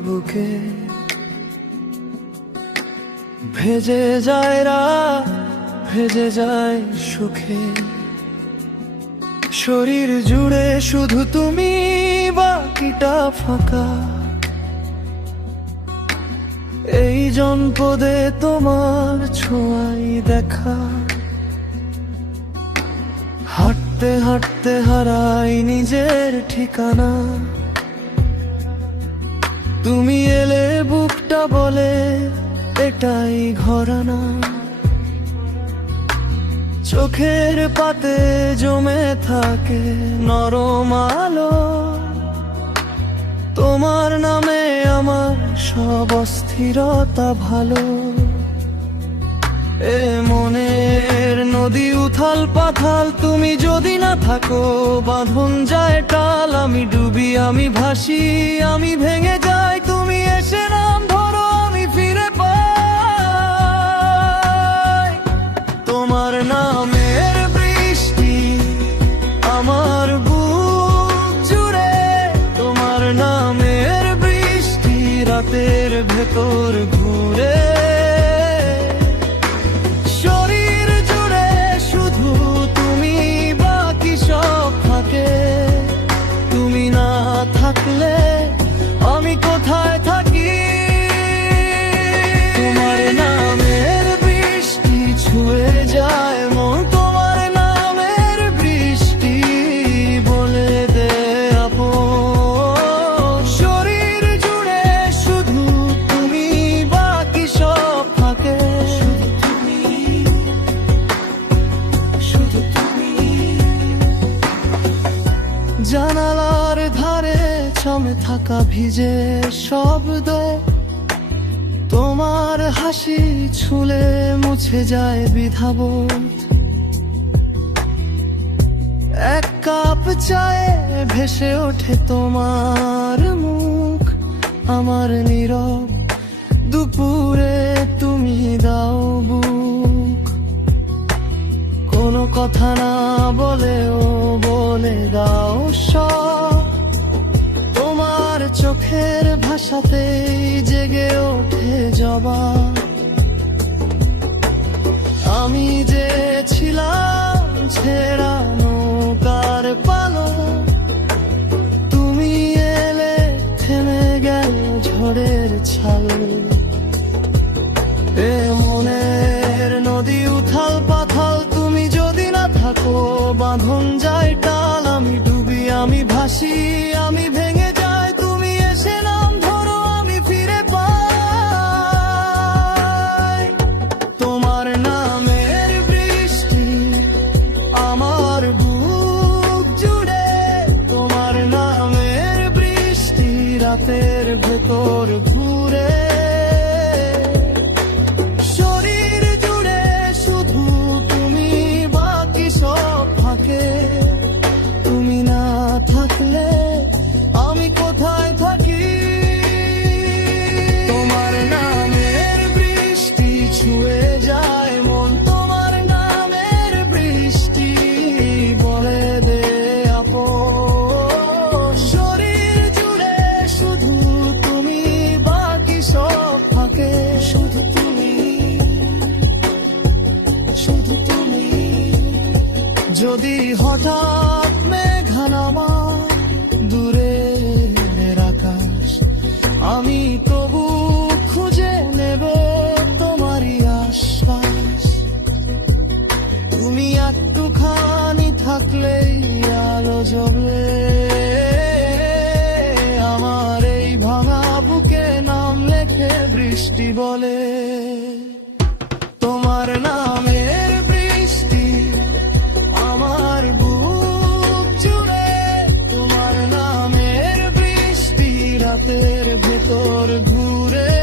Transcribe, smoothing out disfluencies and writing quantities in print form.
বুকে ভেজে যায় রাত, ভেজে যায় সুখে। শরীর জুড়ে শুধু তুমি, বাকিটা ফাঁকা। এই জনপদে তোমার ছোঁয়াই দেখা। হাঁটতে হাঁটতে হারাই নিজের ঠিকানা। তুমি এলে বুকটা বলে এটাই ঘরানা। চোখের পাতে জমে থাকে নরম আলো। তোমার নামে আমার সব অস্থিরতা ভালো। এ মনের নদী উথাল পাথাল, তুমি যদি না থাকো বাঁধন যায় টাল। আমি ডুবি, আমি ভাসি, আমি ভেঙে যাই, তুমি এসে নাম ধরো আমি ফিরে পাই। তোমার নামের বৃষ্টি আমার বুক জুড়ে। তোমার নামের বৃষ্টি রাতের ভেতর ঘুরে। শরীর জুড়ে শুধু তুমি, বাকি সব থাকে। তুমি না থাকলে আমি কোথায় থাকি? তোমার নামের বৃষ্টি ছুঁয়ে যায় মন। তোমার নামের বৃষ্টি বলে দে আপন। শরীর জুড়ে শুধু তুমি, বাকি সব থাকে। শুধু তুমি। জানালার ধারে জমে থাকা ভিজে শব্দ। তোমার হাসি ছুলে মুছে যায় দ্বিধাবোধ। এক কাপ চায়ে ভেসে ওঠে তোমার মুখ। আমার নীরব দুপুরে তুমি দাও বুক। কোনো কথা না বলেও বলে দাও সব। তোমার চোখের ভাষাতেই জেগে ওঠে জবাব। আমি যে ছিলাম ছেঁড়া নৌকার পালক। তুমি এলে থেমে গেল ঝড়ের ছাল। এ মনের নদী উথাল পাথাল, তুমি যদি না থাকো বাঁধন যায় টাল। আমি ডুবি, আমি ভাসি, আমি ভেঙে যাই, তুমি এসে নাম ধরো আমি ফিরে পাই। তোমার নামের বৃষ্টি আমার বুক জুড়ে। তোমার নামের বৃষ্টি রাতের ভেতর ঘুরে। শরীর জুড়ে শুধু তুমি, বাকি সব থাকে। তুমি না থাকলে আমি কোথায় থাকি? তোমার নামের বৃষ্টি ছুঁয়ে যায় মন। তোমার নামের বৃষ্টি বলে দে আপন। শরীর জুড়ে শুধু তুমি, বাকি সব থাকে। শুধু তুমি, শুধু তুমি। যদি হঠাৎ মেঘা নামায় দূরের আকাশ, আমি তবু খুঁজে নেব তোমারই আশ্বাস। তুমি একটুখানি থাকলেই আলো জ্বলে। আমার এই ভাঙা বুকে নাম লেখে বৃষ্টি বলে। তোমার নামের বৃষ্টি আমার বুক জুড়ে। তোমার নামের বৃষ্টি রাতের ভেতর ঘুরে।